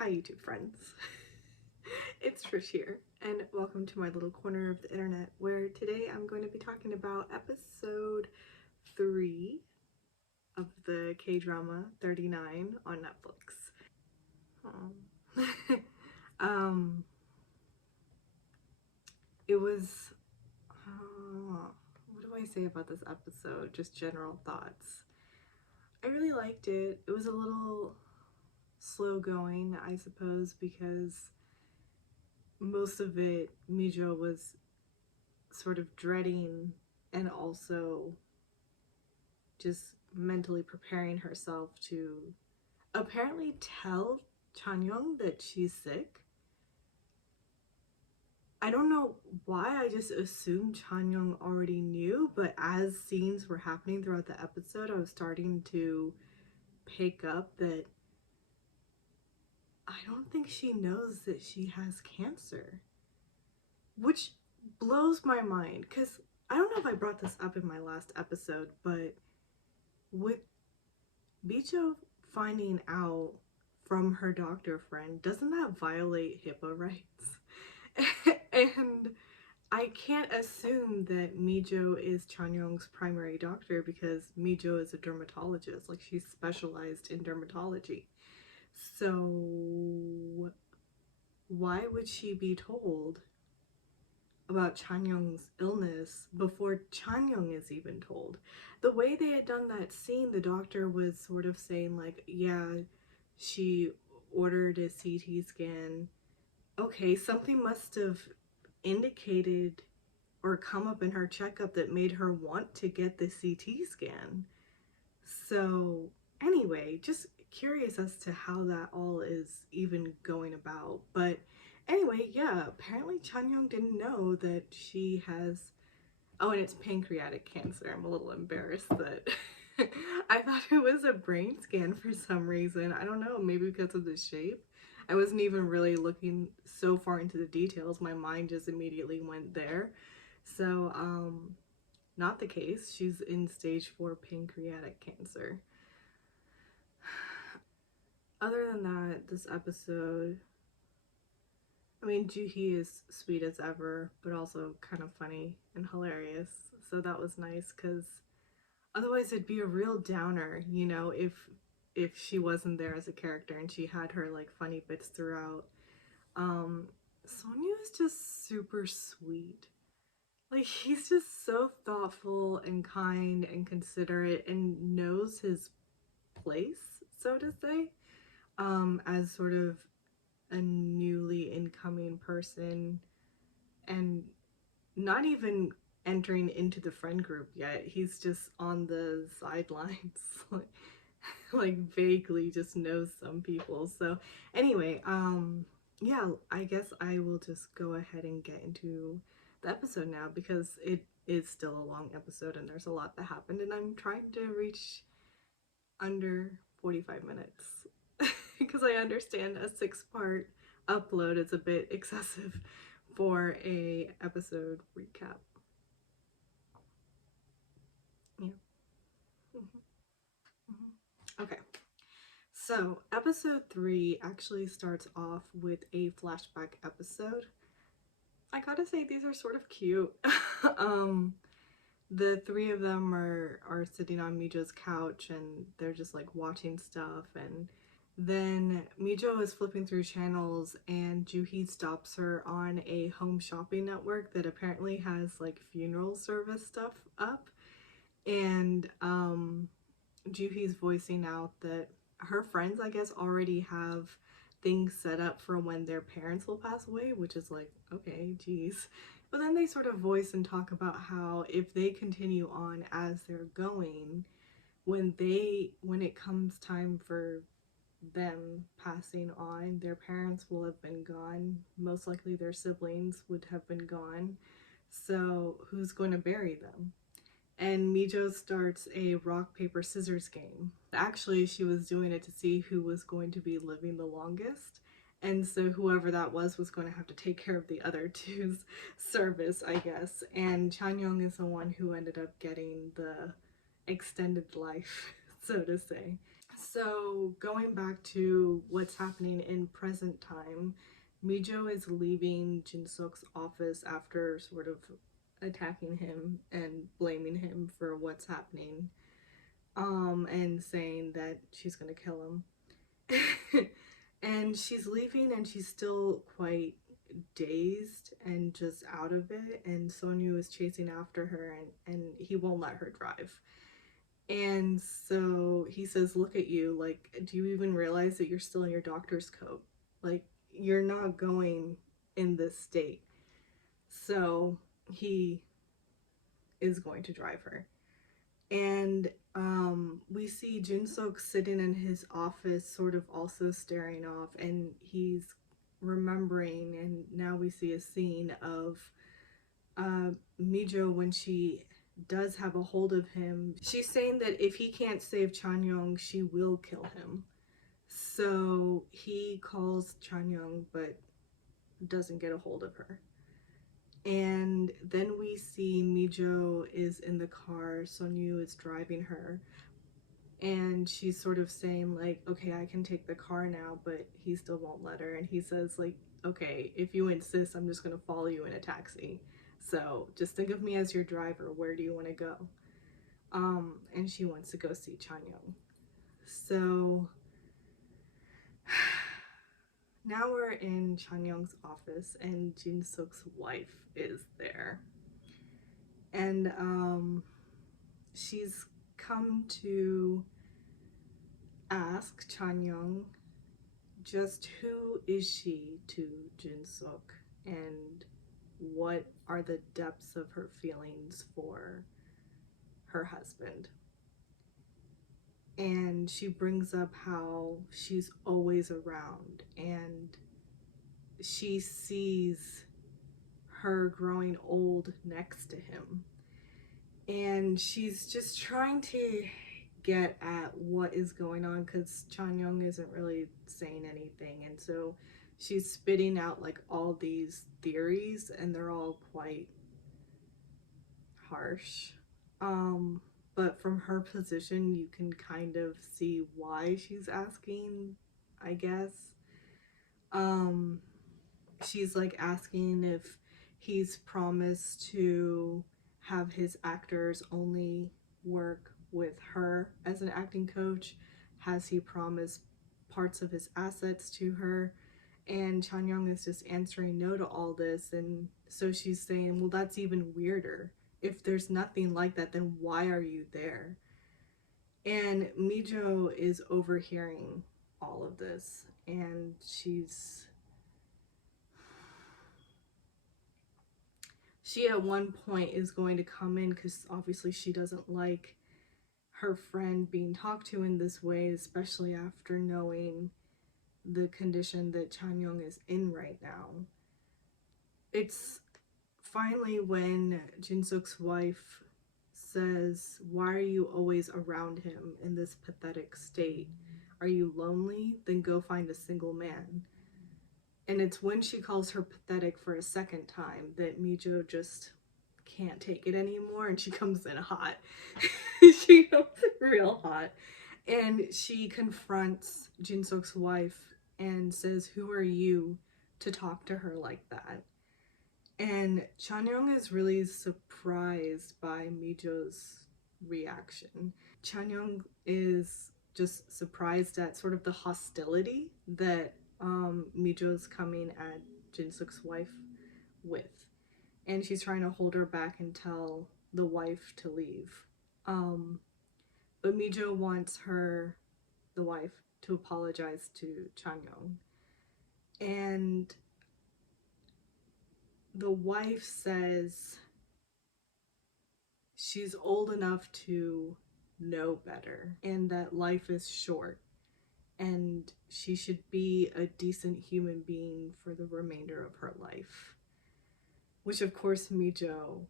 Hi YouTube friends, it's Trish here, and welcome to my little corner of the internet where today I'm going to be talking about episode 3 of the K-drama 39 on Netflix. um, it was, what do I say about this episode? Just general thoughts. I really liked it. It was a little slow going, I suppose, because most of it Mijo was sort of dreading and also just mentally preparing herself to apparently tell Chanyeong that she's sick. I don't know why, I just assumed Chanyeong already knew, but as scenes were happening throughout the episode, I was starting to pick up that I don't think she knows that she has cancer. Which blows my mind, because I don't know if I brought this up in my last episode, but with Mijo finding out from her doctor friend, doesn't that violate HIPAA rights? And I can't assume that Mijo is Chanyeong's primary doctor because Mijo is a dermatologist, like she's specialized in dermatology. So why would she be told about Chanyeong's illness before Chanyeong is even told? The way they had done that scene, the doctor was sort of saying like, yeah, she ordered a CT scan. Okay, something must have indicated or come up in her checkup that made her want to get the CT scan. So anyway, just curious as to how that all is even going about. But anyway, yeah, apparently Chanyeong didn't know that she has, oh, and it's pancreatic cancer. I'm a little embarrassed that I thought it was a brain scan for some reason. I don't know, maybe because of the shape. I wasn't even really looking so far into the details. My mind just immediately went there. So, not the case. She's in stage 4 pancreatic cancer. Other than that, this episode, I mean, Joohee is sweet as ever, but also kind of funny and hilarious. So that was nice, because otherwise it'd be a real downer, you know, if she wasn't there as a character and she had her like funny bits throughout. Sonia is just super sweet. Like, he's just so thoughtful and kind and considerate and knows his place, so to say, as sort of a newly incoming person and not even entering into the friend group yet. He's just on the sidelines, like vaguely just knows some people. So anyway, yeah, I guess I will just go ahead and get into the episode now because it is still a long episode and there's a lot that happened and I'm trying to reach under 45 minutes because I understand a 6-part upload is a bit excessive for a episode recap. Yeah. Okay. So, episode 3 actually starts off with a flashback episode. I gotta say, these are sort of cute. The three of them are sitting on Mijo's couch and they're just like watching stuff, and then Mijo is flipping through channels and Joohee stops her on a home shopping network that apparently has like funeral service stuff up, and Joohee's voicing out that her friends, I guess, already have things set up for when their parents will pass away, which is like, okay, geez. But then they sort of voice and talk about how if they continue on as they're going, when it comes time for them passing on, their parents will have been gone. Most likely their siblings would have been gone. So who's going to bury them? And Mijo starts a rock, paper, scissors game. Actually, she was doing it to see who was going to be living the longest. And so whoever that was going to have to take care of the other two's service, I guess. And Chanyeong is the one who ended up getting the extended life, so to say. So going back to what's happening in present time, Mijo is leaving Jin-suk's office after sort of attacking him and blaming him for what's happening, and saying that she's gonna kill him. And she's leaving and she's still quite dazed and just out of it, and Sonyu is chasing after her, and he won't let her drive. And so he says, look at you, like, do you even realize that you're still in your doctor's coat? Like, you're not going in this state. So he is going to drive her. And we see Jin-suk sitting in his office, sort of also staring off, and he's remembering, and now we see a scene of Mijo when she does have a hold of him. She's saying that if he can't save Chanyeong, she will kill him. So he calls Chanyeong but doesn't get a hold of her. And then we see Mijo is in the car, Sonyu is driving her, and she's sort of saying like, okay, I can take the car now, but he still won't let her. And he says like, okay, if you insist, I'm just gonna follow you in a taxi. So just think of me as your driver. Where do you want to go? And she wants to go see Chanyeong. So now we're in Chanyeong's office, and Jin-suk's wife is there. And she's come to ask Chanyeong just who is she to Jin-suk, and what are the depths of her feelings for her husband. And she brings up how she's always around, and she sees her growing old next to him. And she's just trying to get at what is going on, because Chanyeong isn't really saying anything, and so she's spitting out like all these theories, and they're all quite harsh. But from her position, you can kind of see why she's asking, I guess. She's like asking if he's promised to have his actors only work with her as an acting coach. Has he promised parts of his assets to her? And Chanyeong is just answering no to all this. And so she's saying, well, that's even weirder. If there's nothing like that, then why are you there? And Mijo is overhearing all of this, and she at one point is going to come in, because obviously she doesn't like her friend being talked to in this way, especially after knowing the condition that Chanyeong is in right now. It's finally when Jin-suk's wife says, why are you always around him in this pathetic state? Are you lonely? Then go find a single man. And it's when she calls her pathetic for a second time that Mijo just can't take it anymore, and she comes in hot. She comes in real hot. And she confronts Jin-suk's wife and says, who are you to talk to her like that? And Chanyeong is really surprised by Mijo's reaction. Chanyeong is just surprised at sort of the hostility that Mijo's coming at Jin-suk's wife with. And she's trying to hold her back and tell the wife to leave. But Mijo wants the wife, to apologize to Chanyeong. And the wife says she's old enough to know better, and that life is short, and she should be a decent human being for the remainder of her life. Which, of course, Mijo,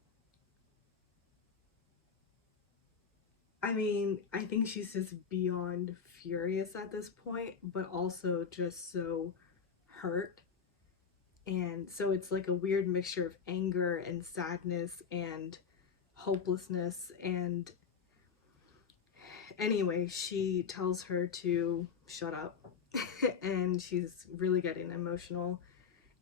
I mean, I think she's just beyond furious at this point, but also just so hurt. And so it's like a weird mixture of anger and sadness and hopelessness, and Anyway, she tells her to shut up and she's really getting emotional.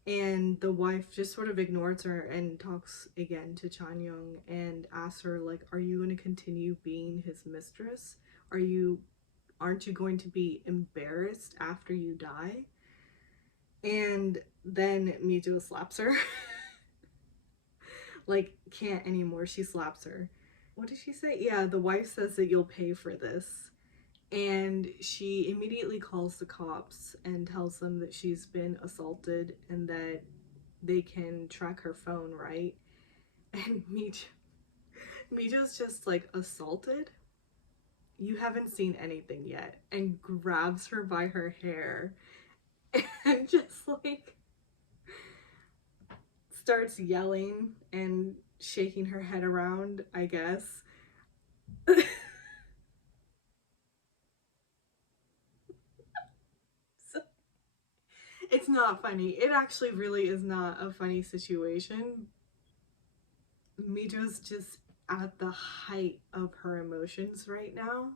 And the wife just sort of ignores her and talks again to Chanyoung and asks her, like, are you going to continue being his mistress? Aren't you going to be embarrassed after you die? And then Mijo slaps her. Like, can't anymore. She slaps her. What did she say? Yeah, the wife says that you'll pay for this. And she immediately calls the cops and tells them that she's been assaulted and that they can track her phone, right? And Mijo's just like, assaulted? You haven't seen anything yet. And grabs her by her hair and just like starts yelling and shaking her head around, I guess. So, it's not funny. It actually really is not a funny situation. Mijo's just at the height of her emotions right now,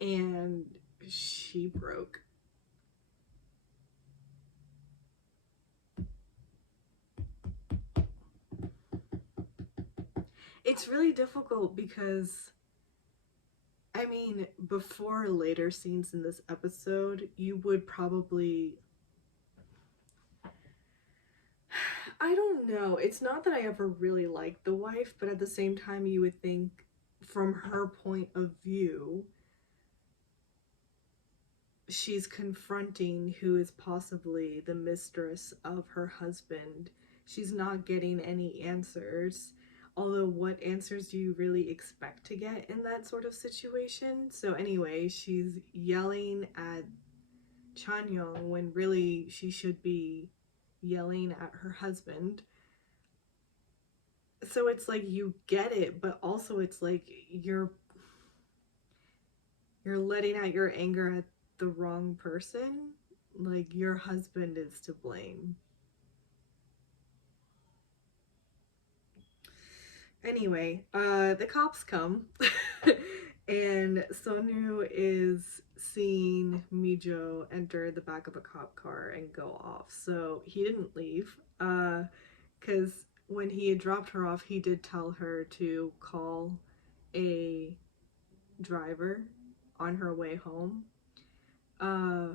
and she broke. It's really difficult because, I mean, before later scenes in this episode, you would probably, I don't know. It's not that I ever really liked the wife, but at the same time, you would think from her point of view, she's confronting who is possibly the mistress of her husband. She's not getting any answers. Although, what answers do you really expect to get in that sort of situation? So, anyway, she's yelling at Chanyeong when really she should be yelling at her husband. So it's like you get it, but also it's like you're letting out your anger at the wrong person. Like, your husband is to blame. Anyway, the cops come and Sonu is seeing Mijo enter the back of a cop car and go off. So he didn't leave, because when he had dropped her off, he did tell her to call a driver on her way home. Uh,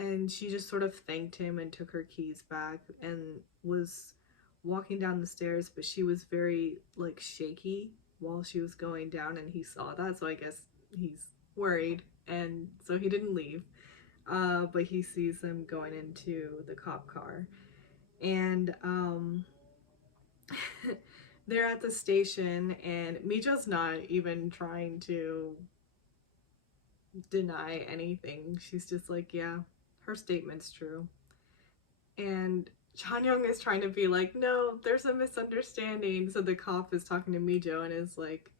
and she just sort of thanked him and took her keys back and was walking down the stairs, but she was very like shaky while she was going down, and he saw that, so I guess he's worried, and so he didn't leave. But he sees them going into the cop car, and they're at the station, and Mijo's not even trying to deny anything. She's just like, yeah, her statement's true. And Chanyoung is trying to be like, no, there's a misunderstanding. So the cop is talking to Mijo and is like,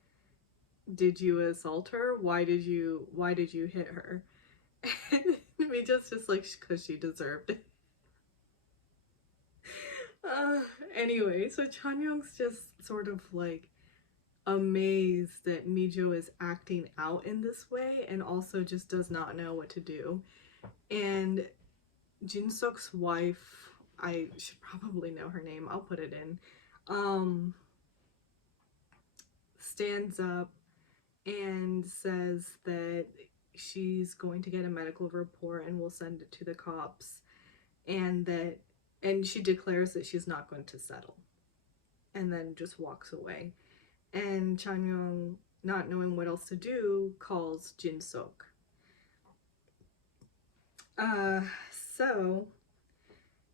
did you assault her? Why did you hit her? And Mijo's just like, because she deserved it. Anyway, so Chanyoung's just sort of like amazed that Mijo is acting out in this way and also just does not know what to do. And Jin-suk's wife, I should probably know her name, I'll put it in, stands up and says that she's going to get a medical report and will send it to the cops, and she declares that she's not going to settle, and then just walks away. And Chanyeong, not knowing what else to do, calls Jin-suk. So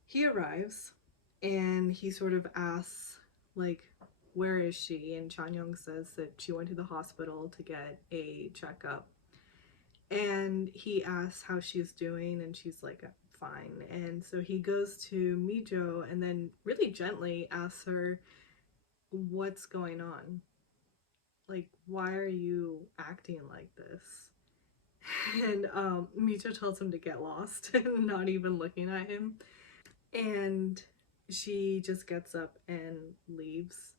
he arrives and he sort of asks, like, where is she? And Chanyeong says that she went to the hospital to get a checkup. And he asks how she's doing, and she's like, fine. And so he goes to Mijo and then really gently asks her, what's going on? Like, why are you acting like this? And Mijo tells him to get lost and not even looking at him. And she just gets up and leaves.